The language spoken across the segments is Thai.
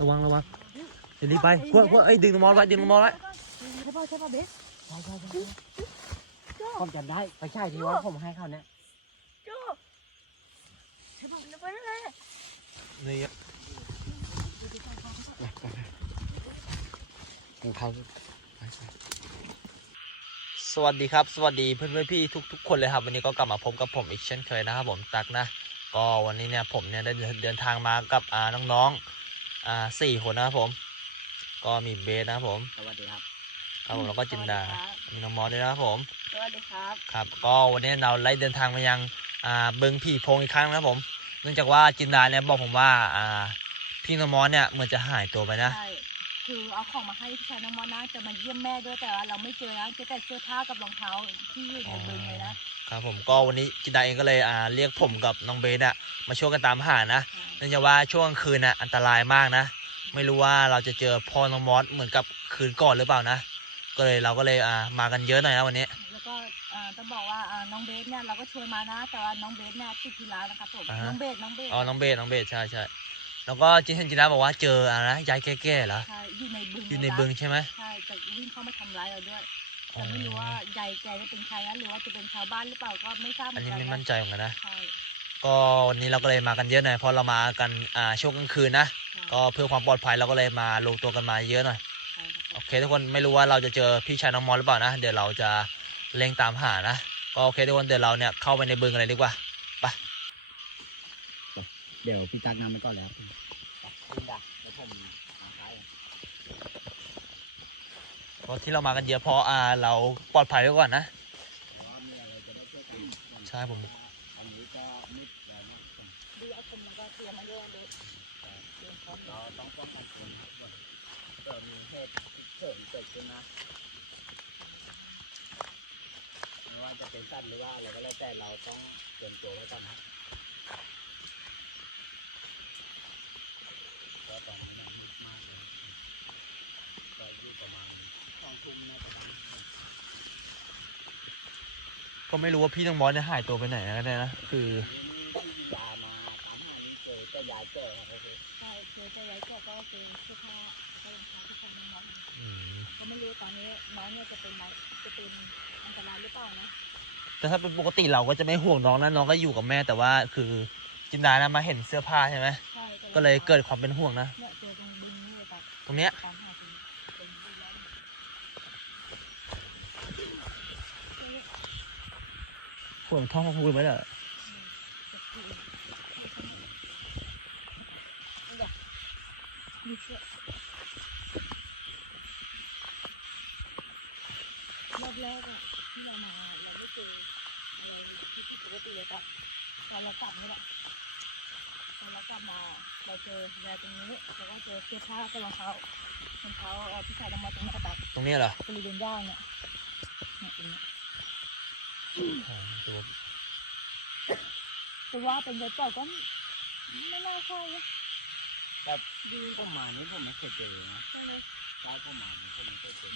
ระวังระวังเดี๋ยวรีบไปพวกพวกเอ้ยดึงน้องมอสไว้ดึงน้องมอสไว้ใช่ป่ะใช่ป่ะเบสใช่ใช่ใช่ผมจำได้ไปใช่ที่ว่าผมให้เขาเนี่ยโจ้ใช่ป่ะเดี๋ยวไปนั่นแหละนี่ของเขาสวัสดีครับ สวัสดีเพื่อนเพื่อนๆพี่ทุกทุกคนเลยครับ วันนี้ก็กลับมาพบกับผมอีกเช่นเคยนะครับผมตักนะ ก็วันนี้เนี่ยผมเนี่ยได้เดินเดินทางมากับอ่าน้องๆ อ่าสี่คนนะครับผม ก็มีเบสนะครับผม สวัสดีครับครับผมแล้วก็จินดา มีน้องมอสด้วยนะครับผม สวัสดีครับ ครับ ก็วันนี้เราไล่เดินทางมายังอ่าเบิงผีโพงอีกครั้งนะครับผม เนื่องจากว่าจินดาเนี่ยบอกผมว่าอ่าพี่น้องมอสเนี่ยเหมือนจะหายตัวไปนะ ใช่ คือเอาของมาให้พี่ชายน้องมอสนะจะมาเยี่ยมแม่ด้วยแต่ว่าเราไม่เจอนะเจอแต่เสื้อผ้ากับรองเท้าที่อยู่ในบึงเลยนะครับผมก็วันนี้จินดาเองก็เลยอ่าเรียกผมกับน้องเบสอะมาช่วยกันตามหานะใช่เนื่องจากว่าช่วงกลางคืนน่ะอันตรายมากนะ ไม่รู้ว่าเราจะเจอพ่อน้องมอสเหมือนกับคืนก่อนหรือเปล่านะ ก็เลยเราก็เลยอ่ามากันเยอะหน่อยนะวันนี้ แล้วก็อ่าต้องบอกว่าอ่าน้องเบสเนี่ยเราก็ชวนมานะ แต่ว่าน้องเบสเนี่ยติดธุระนะครับผมน้องเบสน้องเบสอ๋อน้องเบสน้องเบสใช่ใช่ แล้วก็จินเห็นจินดาบอกว่าเจออะไรนะยายแก่ๆเหรอ ใช่อยู่ในบึงอยู่ในบึงใช่ไหมใช่จะวิ่งเข้ามาทำร้ายเราด้วยแต่ไม่รู้ว่ายายแกจะเป็นใครนะหรือว่าจะเป็นชาวบ้านหรือเปล่าก็ไม่ทราบเหมือัอนนนี้กันไม่นะมั่นใจเหมือนกันนะ ใช่ก็วันนี้เราก็เลยมากันเยอะหน่อยเพราะเรามากันอ่าช่วงกลางคืนนะ ใช่ก็เพื่อความปลอดภัยเราก็เลยมาลงตัวกันมาเยอะหน่อย ใช่ครับผมโอเคทุกคนไม่รู้ว่าเราจะเจอพี่ชายน้องมอสหรือเปล่านะ เดี๋ยวเราจะเร่งตามหานะ ก็โอเคทุกคนเดี๋ยวเราเนี่ยเข้าไปในบึงกันเลยดีกว่า เดี๋ยวพี่ตักนำไปก่อนแล้ว จินดาแล้วผมมาซ้ายเพราะที่เรามากันเยอะเพราะอ่าเราปลอดภัยไว้ก่อนนะ ว่ามีอะไรจะได้ช่วยกันใช่ผม อันนี้ก็มืดแล้วนะดูเอาคนมันก็เตรียมมาเยอะเลยเตรียมพร้อมเราต้องป้องกันคนครับก่อนเกิดมีเหตุฉุกเฉินเกิดขึ้นนะไม่ว่าจะเป็นสัตว์หรือว่าอะไรก็แล้วแต่เราต้องเตรียมตัวไว้ก่อนนะเพราะตอนนี้มันมืดมากเลยก็อยู่ประมาณสองทุ่มน่าจะดัง ก็ไม่รู้ว่าพี่น้องมอสเนี่ยหายตัวไปไหนนะเนี่ยนะคือที่ยามาตามหานี่เจอก็ยายเจอครับคือใช่คือจะไว้ก็ก็คือเสื้อผ้าก็รองเท้าที่ใส่ในน้องอืมก็ไม่รู้ตอนนี้น้องเนี่ยจะเป็นไหมจะเป็นอันตรายหรือเปล่านะแต่ถ้าเป็นปกติเราก็จะไม่ห่วงน้องนะน้องก็อยู่กับแม่แต่ว่าคือจินดานะมาเห็นเสื้อผ้าใช่ไหมใช่ก็เลยเกิดความเป็นห่วงนะเนี่ยเจอตรงบึงนี่เลยครับตรงเนี้ยตามหาถึงเป็นบึงแล้ว ห่วงท้องพูดไหมล่ะมีเสื้อรอบแรกอะที่เรามาเราไม่เจออะไรที่ปกติเลยครับตอนเรากลับนี่แหละตอนเรากลับมาเราเจอยายตรงนี้แล้วก็เจอเสื้อผ้ากับรองเท้ารองเท้าเอ่อพี่ชายนำมาตรงนี้ครับตรงเนี้ยเหรอ บริเวณย่างเนี่ยเนี่ยตรงเนี้ ยอ๋อดูแต่ว่าเป็นยายเปล่าก็ไม่น่าใช่นะแต่ดูผมมานี่ผมไม่เคยเจอนะร้านผมมานี่ผมไม่เคยเจอ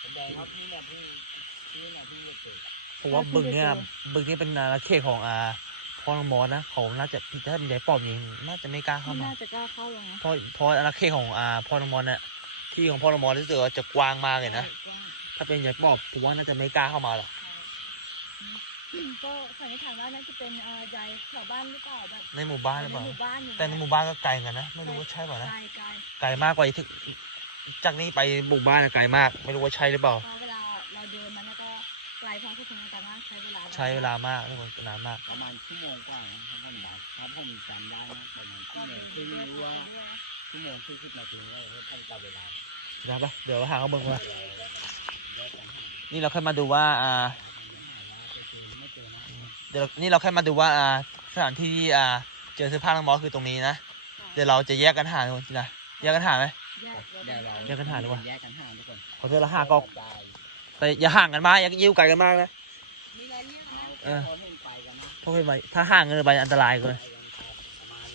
แสดงว่าพี่เนี่ยพี่พี่เนี่ยพี่ไม่เจอผมว่าบึงเนี่ยบึงนี่เป็นอาณาเขตของอาพ่อน้องมอสนะเขาน่าจะพี่ถ้าเป็นยายปอบนี่น่าจะไม่กล้าเข้าไม่มาน่าจะกล้าเข้าหรอกนะเพราะเพราะอาณาเขตของอาพ่อน้องมอสเนี่ยที่ของพ่อน้องมอสรู้สึกว่าจะกว้างมากเลยนะใช่ถ้าเป็นยายปอบผมว่าน่าจะไม่กล้าเข้ามาหรอก ก็สันนิษฐานว่าน่าจะเป็นเอ่อยายแถวบ้านหรือเปล่าแบบในหมู่บ้านหรือเปล่าในหมู่บ้านอยู่ะแต่ในหมู่บ้านก็ไกลกันนะ ไม่รู้ว่าใช่เปล่านะ ไกลไกลไกลมากกว่าที่ถึงจากนี้ไปหมู่บ้านอะไกลมาก ไม่รู้ว่าใช่หรือเปล่าเพราะเวลาเราเดินมันก็ไกลพอสมควรแต่ว่าใช้เวลาใช้เวลามากทุกคนนานมาก ประมาณชั่วโมงกว่านะครับท่านบอกถ้าผมจำได้นะประมาณชั่ก็วโมเดิงนซึ่งเรื่ไม่รู้ว่าอยชั่วโมงสี่สิบนาทีว่าท่านจำเวลา นะปะเดี๋ยวหาเขาเบิ่งมาได้กันหานี่เราแค่มาดูว่าอ่า ไปเจอไม่เจอนะ เดี๋ยวนี่เราแค่มาดูว่าอ่าสถานที่ที่อ่าเจอเสื้อผ้าน้องมอสคือตรงนี้นะๆเดี๋ยวเราจะแยกกันหาทุกคนนะแยกกันหาไหมแยกเดี๋ยวเราแยกกันหาดีกว่า แยกกันหาทุกคนขอเจอละห้าก็แต่อย่าห่างกันมากอย่ายิ้วไกลกันมากนะ มีอะไรเรียกนะเออพอเห็นไปกันนะเพราะเป็นไปถ้าห่างกันไปอันตรายเกินไปกันประมาณ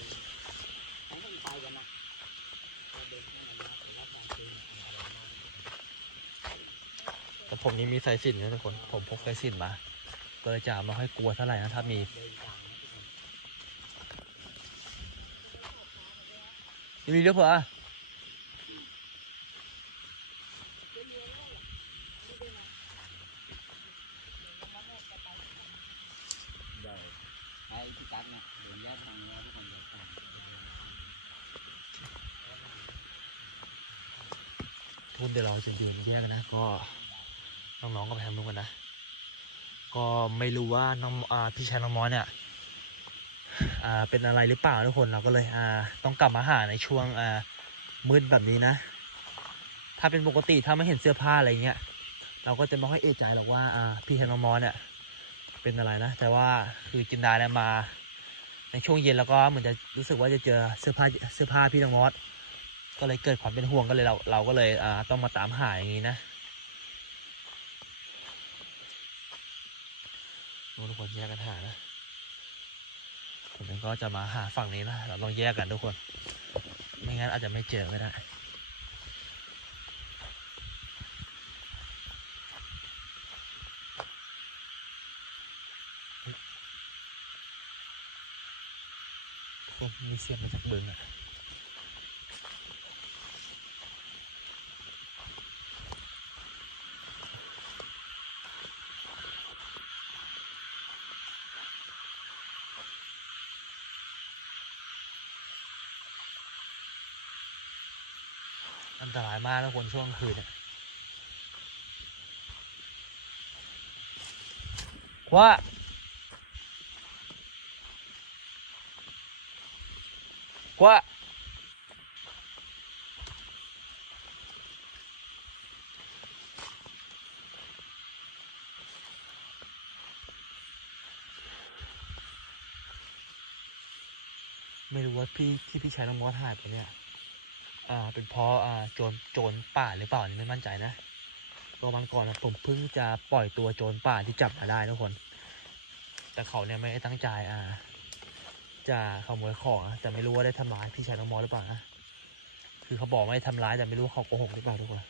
ให้เห็นไปกันนะเราเดินเข้ามานะผมว่าการเดินอันตรายมากแต่ผมนี่มีสายสิญจนนะทุกคน ผมพกสายสิญจนมา ก็เลยจะไม่ค่อยกลัวเท่าไหร่นะถ้ามีมีเยอะเปล่าทุนเดี๋ยวเราจะยืนแยกกันนะ ก็น้องๆก็ไปทำนู้นกันนะ ก็ไม่รู้ว่าน้องอ่าพี่ชายน้องมอสเนี่ยอ่าเป็นอะไรหรือเปล่าทุกคนเราก็เลยอ่าต้องกลับมาหาในช่วงอ่ามืดแบบนี้นะ ถ้าเป็นปกติถ้าไม่เห็นเสื้อผ้าอะไรเงี้ยเราก็จะไม่ค่อยเอะใจหรอกว่าอ่าพี่ชายน้องมอสเนี่ยเป็นอะไรนะ แต่ว่าคือจินดาเนี่ยมาในช่วงเย็นแล้วก็เหมือนจะรู้สึกว่าจะเจอเสื้อผ้าเสื้อผ้าพี่น้องมอสก็เลยเกิดความเป็นห่วงก็เลยเราเราก็เลยอ่าต้องมาตามหาอย่างนี้นะ ทุกคนแยกกันหานะผมก็จะมาหาฝั่งนี้นะเราต้องแยกกันทุกคน ไม่งั้นอาจจะไม่เจอก็ได้มีเสียงมาจากบึงอะ อันตราย มากนะคนช่วงคืนว่าว่าไม่รู้ว่าพี่ที่พี่ใชายน้องมอสหายไปเนี่ย อ่าเป็นเพราะอ่าโจรโจรป่าหรือเปล่านี่ไม่มั่นใจนะตัววันก่อนนะผมเพิ่งจะปล่อยตัวโจรป่าที่จับมาได้ทุกคน แต่เขาเนี่ยไม่ได้ตั้งใจอ่า จะขโมยของนะแต่ไม่รู้ว่าได้ทำร้ายพี่ชายน้องมอสหรือเปล่านะคือเขาบอกไม่ได้ทำร้ายแต่ไม่รู้ว่าเขาโกหกหรือเปล่าทุกคน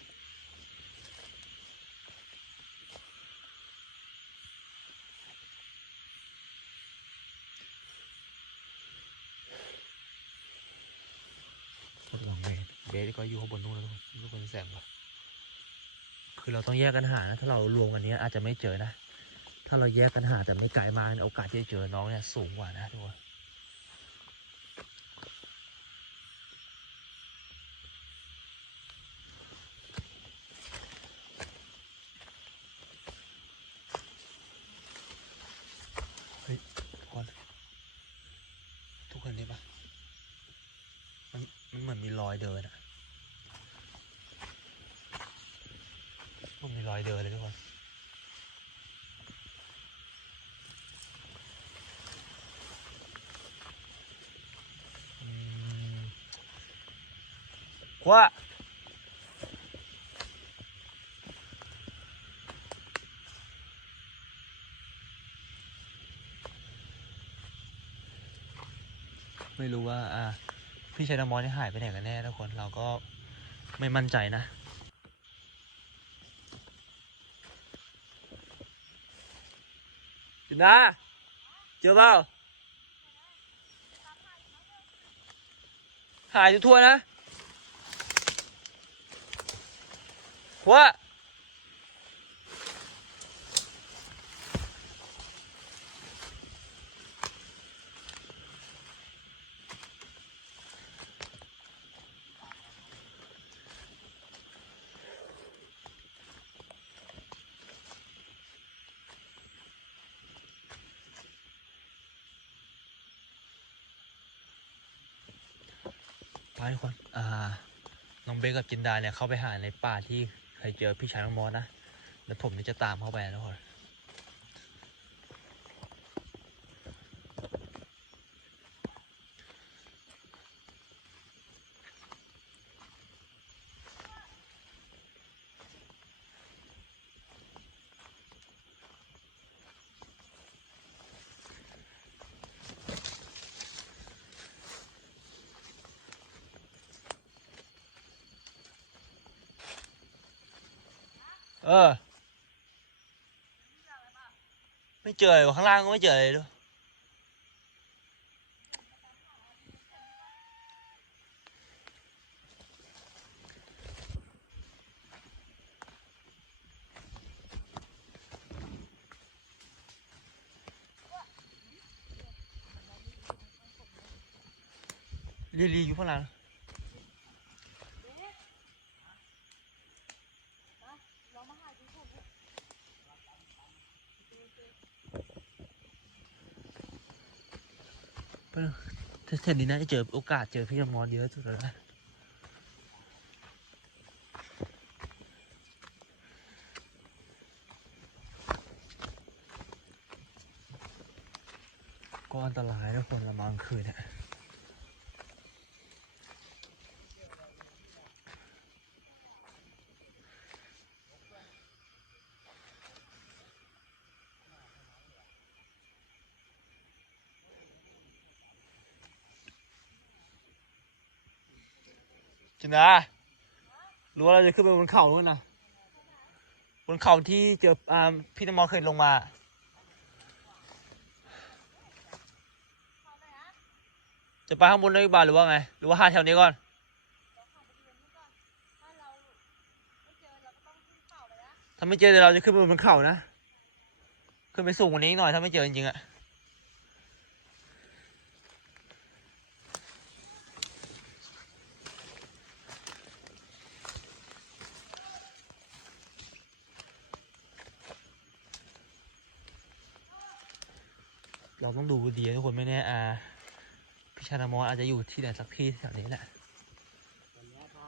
ทดลองเบ สเบสก็อยู่ข้างบนนู้นแล้วทุกคนทุกคนแสงปะคือเราต้องแยกกันหานะถ้าเรารวมกันเนี้ยอาจจะไม่เจอนะ ถ้าเราแยกกันหาแต่ไม่ไกลมากโอกาสที่จะเจอน้องเนี่ยสูงกว่านะทุกคน เฮ้ยทุกคน ทุกคนเห็นปะมันมันเหมือนมีรอยเดินอะมันมีรอยเดินเลยทุกคน อืม ว่าไม่รู้ว่าอ่าพี่ชายนมอนี่หายไปไหนกันแน่ทุกคนเราก็ไม่มั่นใจนะ จินดาเจอเปล่าหายทั่วนะ ว่าไปทุกคนอ่า น้องเบคกับจินดาเนี่ย เข้าไปหาในป่าที่ เคยเจอพี่ชายน้องมอสนะ แล้วผมนี่จะตามเข้าไปนะทุกคน เออไม่เจอเลยว่ะข้างล่างก็ไม่เจอเลยด้วย ลีลีอยู่ข้างหลัง เรามาหาดูผมดิ แถวนี้นะจะเจอโอกาสเจอพี่น้ำมอนเยอะสุดแล้วนะก็อันตรายนะคนละมังคืนเนี่ย จินดารู้ว่าเราจะขึ้นไปบนเขาด้วยนะบนเขาที่เจออ่าพี่นมอเคยลงมาจะไปข้างบนได้บ่าหรือว่าไง หรือว่าหาแถวนี้ก่อน ถ้าไม่เจอเราจอเดี๋ยวเราจะขึ้นไปบนเขานะ ขึ้นไปสูงกว่านี้หน่อยถ้าไม่เจอจริงๆอะ เราต้องดูดีนะทุกคนไม่แน่อาพี่ชานามอสอาจจะอยู่ที่ไหนสักที่แถวนี้แหละวันนี้ถ้า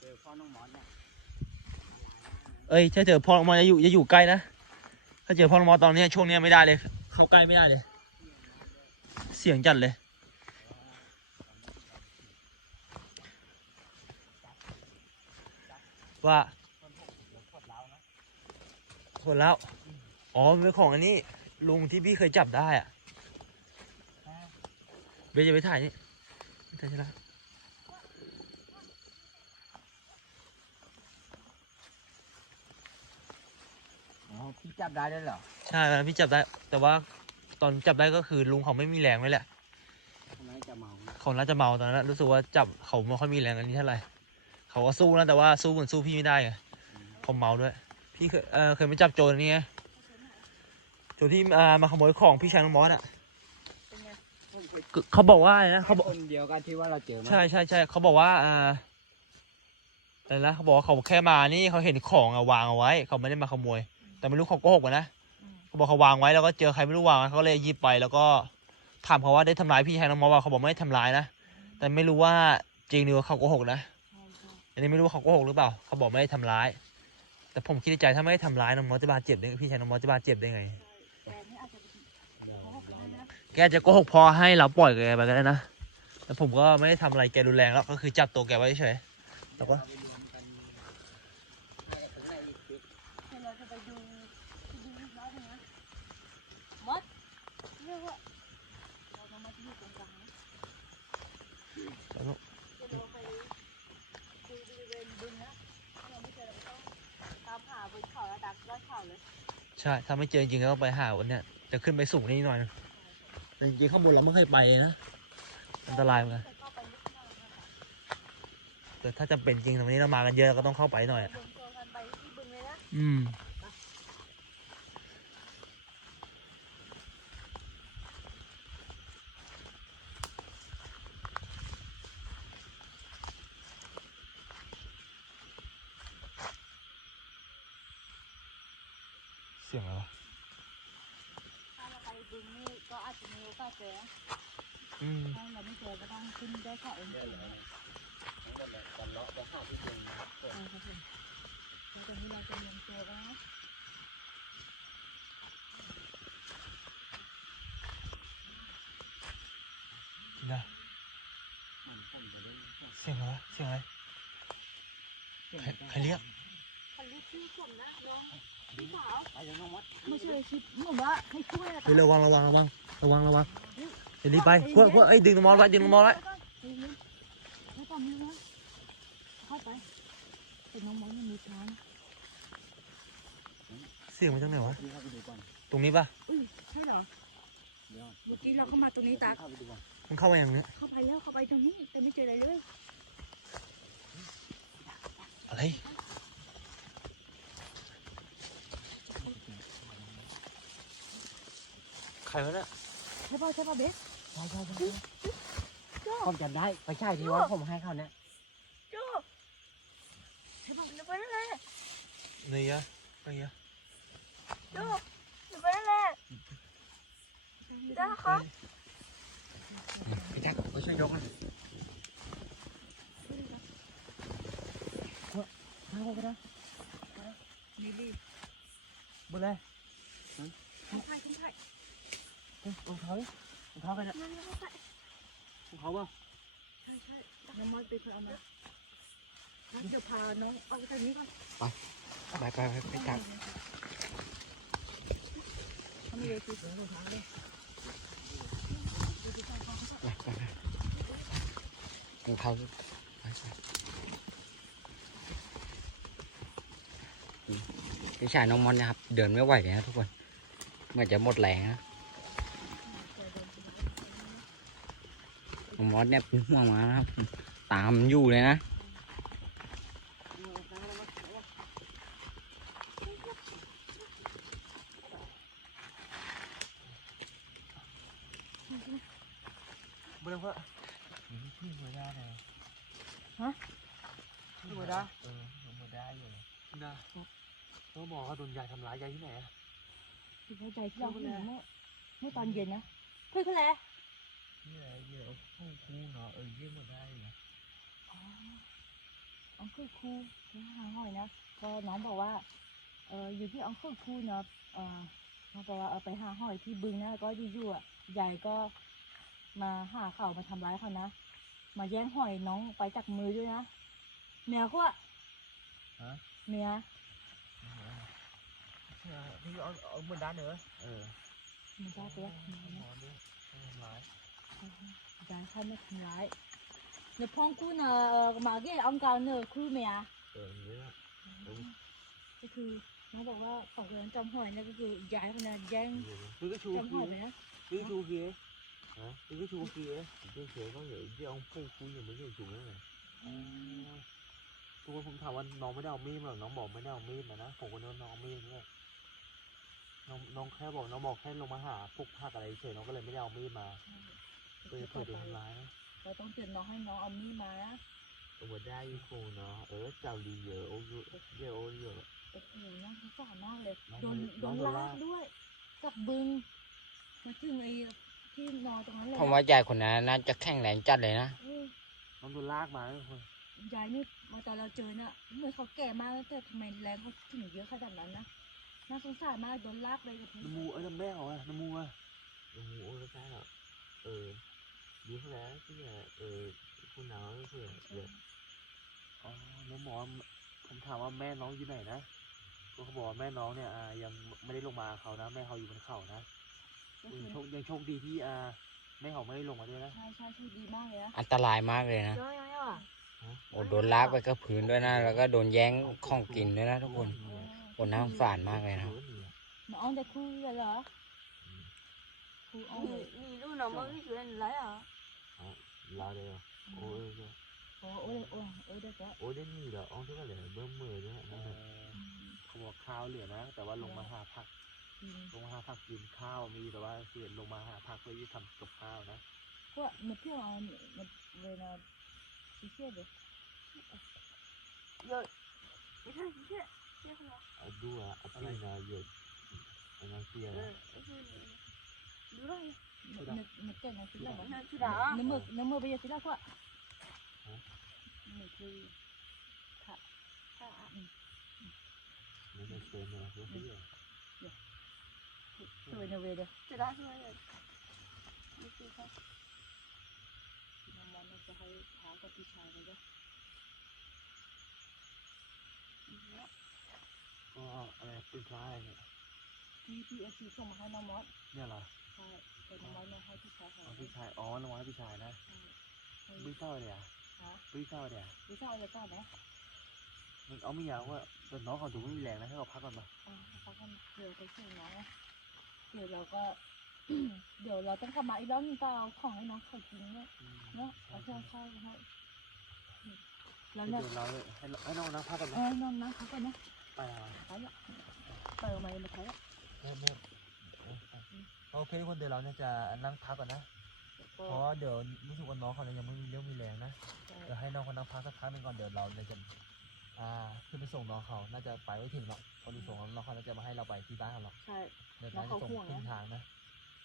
เจอพ่อน้องมอสเนี่ยเอ้ยถ้าเจอพ่อน้องมอสจะอยู่จะอยู่ใกล้นะถ้าเจอพ่อน้องมอสตอนเนี้ยช่วงเนี้ยไม่ได้เลย เข้าใกล้ไม่ได้เลย เสียงจัดเลยว่าขวดเหล้านะคนแล้ว อ๋อมันเป็นของอันนี้ ลุงที่พี่เคยจับได้อะ เบยจะไปถ่ายนี่ไม่ถ่ายใช่ไหมอ๋อพี่จับได้ด้วยเหรอ ใช่วันนั้นพี่จับได้ แต่ว่าตอนจับได้ก็คือลุงเขาไม่มีแรงเลยแหละทำไมจะเมานะเขาน่าจะเมาตอนนั้นนะรู้สึกว่าจับเขาไม่ค่อยมีแรงอันนี้เท่าไหร่เขาก็สู้นะแต่ว่าสู้เหมือนสู้พี่ไม่ได้ไงเขาเมาด้วย พี่เคยเออเคยไปจับโจรนี่ไงโจรที่อ่ามาขโมยของพี่ชายน้องมอสอะเป็นไง เขาบอกว่าอะไรนะเขาบอกคนเดียวกันที่ว่าเราเจอไหมใช่ใช่ใช่เขาบอกว่าอ่าอะไรนะเขาบอกว่าเขาแค่มานี่เขาเห็นของอะวางเอาไว้ เขาไม่ได้มาขโมย แต่ไม่รู้เขาโกหกอะนะอืมเขาบอกเขาวางไว้แล้วก็เจอใครไม่รู้วางไว้เขาก็เลยหยิบไป แล้วก็ถามเขาว่าได้ทำร้ายพี่ชายน้องมอสว่าเขาบอกไม่ได้ทำร้ายนะแต่ไม่รู้ว่าจริงหรือว่าเขาโกหกนะใช่ใช่อันนี้ไม่รู้ว่าเขาโกหกหรือเปล่า เขาบอกไม่ได้ทำร้าย แต่ผมคิดในใจถ้าไม่ได้ทำร้ายน้องมอสจะบาดเจ็บได้พี่ชายน้องมอสจะบาดเจ็บได้ไง แกอาจจะโกหกพอให้เราปล่อยแกไปก็ได้นะแต่ผมก็ไม่ได้ทำอะไรแกรุนแรงแล้วก็คือจับตัวแกไว้เฉยแล้วก็เอาไปรวมกันน่าจะถึงไหนอีกทีเดี๋ยวเราจะไปดูไปดูอีกร้านหนึงนะมดเรียกว่าเราจะมาที่อยู่ตรงกลางนะเดี๋ยวเราไปดูบริเวณบึงนะถ้าเราไม่เจอเราก็ต้องตามหาบนเขาระดับยอดเขาเลยใช่ถ้าไม่เจอจริงๆก็ต้องไปหาวันเนี้ยจะขึ้นไปสูงนิดหน่อย แต่จริงๆข้างบนเราไม่เคยไปเลยนะอันตรายเหมือนกันแต่ก็ไปลึกมากนะคะแต่ถ้าจำเป็นจริงตรงนี้เรามากันเยอะก็ต้องเข้าไปหน่อยอะ รวมตัวกันไปที่บึงเลยนะ อืม เสียงอะไรวะ ถ้าเราไปบึงนี่ก็อาจจะมีโอกาสเจอนะ อืม ถ้าเราไม่เจอก็ต้องขึ้นได้เขาเอง เดี๋ยว จริง เลย นะ ทั้งหมดเลยตอนเลาะตอนข้าวที่จริงนะครับ ใช่ครับผมแล้วตอนนี้เราจะรวมตัวกันนะ นะมันผมจะได้เสียงอะไรวะเสียงอะไรใครใครเรียกคันรีบชื่อผมนะน้องพี่สาวไปยังน้องมดไม่ใช่ชิปเหมือนว่าให้ช่วยอะเฮ้ยระวังระวังระวังระวังระวังเดี๋ยวรีบไปพวกพวกไอ้ยดึงน้ำมอสไว้ดึงน้ำมอสไว้ไม่ต้องมีนะเข้าไปแต่น้องมอสยังมีช้างเสียงมาจากไหนวะพี่เข้าไปดูก่อนตรงนี้ปะอุ้ยใช่เหรอเดี๋ยวเมื่อกี้เราเข้ามาตรงนี้ตาเข้าไปดูก่อน มันเข้ามาอย่างนี้เข้าไปแล้วเข้าไปตรงนี้แต่ไม่เจออะไรเลยอะไรใครวะเนี่ยใช่ป่ะใช่ป่ะเบสใช่ใช่ใช่ก็ผมจำได้ไปใช่ที่ว่าผมให้เขาเนี่ยโจ้เฮ้ยบอกหนูไปนั่นแหละนี่อะนี่อะโจ้หนูไปนั่นแหละจ้าครับ พี่แจ็คไปช่วยยกนะมาไปนะนี่รีบบุญเลยขึ้นไข่ขึ้นไข่รองเท้าดิรองเท้ากันนะนั่นนั่นใส่รองเท้าเปล่าใช่ใช่น้ำมันไปเพื่อเอามาเดี๋ยวพาน้องเอาไปทางนี้ก่อนไปไปไปไปจับเขาไม่เลยคือรองเท้าเลย ไปไปไป ของเขาพี่ชายน้องมอนนะครับ เดินไม่ไหวเลยนะทุกคนเหมือนจะหมดแรงนะน้องมอนเนี่ยเป็นห่วงมานะครับ ตามอยู่เลยนะ บุญเพื่อพี่หัวได้เลย พี่หัวได้เออหัวได้อยู่นะต้องบอกว่าโดนยายทำร้ายยายที่ไหนอะคือเข้าใจที่เราเห็นเมื่อเมื่อตอนเย็นนะเพื่อนเขาแหละนี่แหละเยอะคู่คู่เนาะเออยื่นมาได้เลยอ๋ออังคือครูที่หาหอยนะก็น้องบอกว่าเอออยู่ที่อังคือครูเนาะเออเขาบอกว่าเออไปหาหอยที่บึงนะก็อยู่ๆอะยายก็มาหาเขามาทำร้ายเขานะ มาแย่งหอยน้องไปจากมือด้วยนะ mẹ quá hả? Mẹ. Đi ở ở bên đá nữa. Ừ. Mình ra tiếp. Dàn thân nó không lại nó phong cú là ờ, mà cái ông cao nữa cứ mẹ. Ừ, dạ. ừ. Cái thứ nó bảo là ở gần trong hỏi nó ừ. cứ giải hơn là giang trong hỏi vậy đó cứ chu dạ. kia. Cái cứ chu kia. Cái sẽ có thể chứ ông phong cú như mấy cái chuồng này ทุกคนผมถามว่าน้องไม่ได้เอามีดมาหรอน้องบอกไม่ได้เอามีดมานะผมก็นึกว่าน้องเอามีดเนี่ยน้องน้องแค่บอกน้องบอกแค่ลงมาหาพวกผักอะไรเฉยน้องก็เลยไม่ได้เอามีดมาเพื่อเพื่อโดนทำร้ายนะเราต้องเตือนน้องให้น้องเอามีดมานะตัวได้คงเนาะเออเจ้าดีเยอะโอ้ยเยอะโอ้ยเยอะโอ้โหน่าสงสารมากเลยน้องโดนโดโดนนโดนลาลากกด้วยกับบึงมาถึงไอ้ที่นอนตรงนั้นเลยผมว่ายายคนนั้นน่าจะแข็งแรงจัดเลยนะเออน้องโดนลากมาทุกคน ยายนี่มาตอนเราเจอเนี่ยเหมื่อนเขาแก่มากแล้วแต่ทำไมแรงเขาถึงเยอะขนาดนั้นนะน่าสงสารมากโดนลากไปกับพื้นน้ำมูเอ้ยน้ำแม่เขาอะน้ำมูอะน้ำมูโอ้ยใช่หรอเออดีเท่าไหร่ที่เนี่ยเออคุณหนาวเพื่อเดี๋ยวอ๋อแล้วหมอผมถามว่าแม่น้องอยู่ไหนนะก็เขาบอกว่าแม่น้องเนี่ยอ่ายังไม่ได้ลงมาเขานะ แม่เขาอยู่บนเขานะก็ยัคืงอโชคยังโชคดีที่อ่าแม่เขาไม่ได้ลงมาด้วยนะ ใช่ใช่ช่วยดีมากเลยนะอันตรายมากเลยนะย้อยๆอะ โอ้โดนลากไปกับพื้นด้วยนะ แล้วก็โดนแย่งของกินด้วยนะทุกคนโอ้น่าสงสารมากเลยนะ mà ông đã khui rồi là khui ông rồi Vì lúc nào mới biết chuyện lấy à? là đây rồi ôi ôi ôi ôi ôi ôi đây có ôi đến gì rồi ông thứ là để bơm mười nữa นั่นแหละเขาบอกข้าวเหลือนะ แต่ว่าลงมาหาผัก Ừ. ลงมาหาผักกินข้าวมีแต่ว่าเสียลงมาหาผักเพื่อที่ทำกับข้าวนะ có một thiếu à một về là chỉ xe được Rồi. Cái thằng chị chết. Chết không ạ? เอาดูอะเอา พี่นะเหยียดอันนั้นเสียนะ Ừ. cái thằng này. Đúng rồi. một một một cái này chính là Cái nó thằng chị đã. nếu mà nếu mà bây giờ chính là quoi Hả? một khi thả thả ừ. ไม่ได้เลยเพื่อเสียก็อะไรเป็นคล้ายเนี่ยที่ที่เอซีส่งมาให้น้องมอสเนี่ยเหรอใช่เป็นน้องมอสมาให้พี่ชายของพี่ชายอ๋อน้องให้พี่ชายนะให้พี่เศร้าเลยอะฮะพี่เศร้าเลยอะพี่ชาจะกล้าไหมมันเอาไม่ยาวว่าแต่น้องเขาดูไม่มีแรงนะให้เขาพักก่อนปะอ่าเขาก็เดี๋ยวไปส่งน้องเดี๋ยวเราก็ เดี๋ยวเราต้องกลับมาอีกรอบนึงก็เอาของให้น้องเขากินเนี่ยเนาะเอาเสื้อผ้าให้แล้วเดี๋เนี่ยยวเราให้ให้น้องนั่งพักก่อนเอนะอน้องนะเขาก็นะไปอะไปละเปิดมามาใช้ละแม่แม่โอเคทุกคนเดี๋ยวเราเนี่ยจะนั่งพักก่อนนะไปก็เพราะว่าเดี๋ยวรู้สึกว่าน้องเขาเนี่ยยังไม่มีเรี่ยวมีแรงนะใช่เดี๋ยวให้น้องเขานั่งพักสักพักหนึงก่อนเดี๋ยวเราเลยจะอ่าขึ้นไปส่งน้องเขา น่าจะไปไม่ถึงหรอกพอดีส่งแล้วน้องเขาน่าจะมาให้เราไปที่บ้านเขาหรอกใช่ เดี๋ยวน้อน่างจะเขาส่งห่วงนะครึ่งทางนะ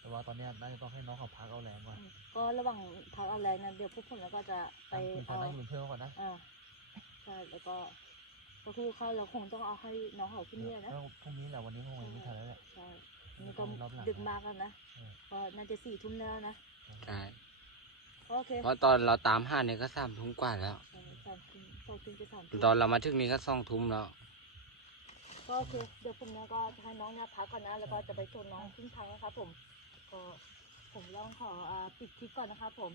แต่ว่าตอนเนี้ยน่าจะต้องให้น้องเขาพักเอาแรงก่อนก็ระหว่างพักเอาแรงนะเดี๋ยวพวกผมแล้วก็จะไปคุยกัเอานนั่งอยู่เป็นเพื่อนเขาก่อนนะอ่าใช่แล้วก็ก็คือเขาเราคงต้องเอาให้น้องเขาขึ้นเนี่ยนะแล้วพรุ่งนี้แหละวันนี้คงยังไม่ทันแล้วแหละ ใช่นี่ก็รอบหลัง ดึกมากแล้วนะอืมก็น่าจะสี่ทุ่มแล้วนะใช่โอเคเพราะตอนเราตามหาเนี่ยก็สามทุ่มกว่าแล้วใช่สามทุ่มสองทุ่มจะสามทุ่ม ตอนเรามาถึงนี่ก็สองทุ่มแล้ว ก็โอเคเดี๋ยวผมเนี่ยก็จะให้น้องเนี่ยพักก่อนนะ แล้วก็จะไปชวนน้องขึ้นทางนะครับผม ก็ผมลองขออปิดคลิปก่อนนะครับผม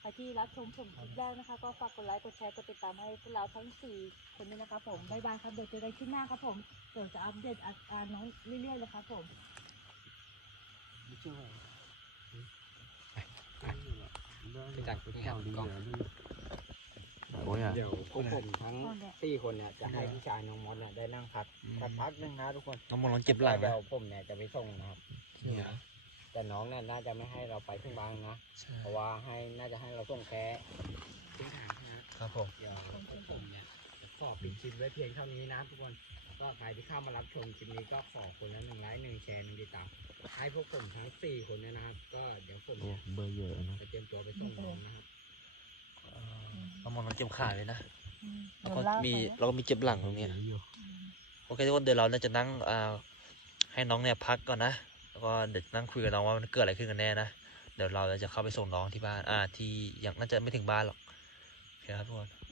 ใครที่รับชมผมคลิปแรกนะคะ ก็ฝากกดไลค์กดแชร์กดติดตามให้พวกเราทั้งสี่คนด้วยนะครับผมบ๊ายบายครับเดี๋ยวเจอกันคลิปหน้าครับผมเดี๋ยวจะอัปเดตอาการน้องเรื่อยๆเลยครับผมไปจัดที่แถวดีเลยโอ้ยเดี๋ยวพวกผมทั้งสี่คนเนี่ยจะให้พี่ชายน้องมอสเนี่ยได้นั่งพักสักพักหนึงนะทุกคนน้องมองน้องเจ็บไหลังเดี๋ยวผมเนี่ยจะไปส่งนะครับ เนี่ย แต่น้องเนี่ยน่าจะไม่ให้เราไปถึงบ้านนะ ใช่เพราะว่าให้น่าจะให้เราส่งแค่ครึ่งทางนะครับผม เดี๋ยวพวกผมเนี่ยจะขอปิดคลิปไว้เพียงเท่านี้นะทุกคนก็ใครที่เข้ามารับชมคลิปนี้ก็ขอคนละหนึ่งไลค์หนึ่งแชร์หนึ่งติดตามให้พวกผมทั้งสี่คนเนี่ยนะครับ ก็เดี๋ยวผมเนี่ยเบอร์เยอะนะจะเตรียมตัวไปส่งน้องนะครับน้องมองน้องเจ็บขาเลยนะอืมแล้วก็เดี๋ยวลากมีไปนะเราก็มีเจ็บหลังตรงเนี้ยอืมโอเคทุกคนเดี๋ยวเราเนี่ยจะนั่งอ่าให้น้องเนี่ยพักก่อนนะ แล้วก็เดี๋ยวนั่งคุยกับน้องว่ามันเกิดอะไรขึ้นกันแน่นะเดี๋ยวเราจะเข้าไปส่งน้องที่บ้านอ่าที่ยังน่าจะไม่ถึงบ้านหรอกโอเคครับทุกคน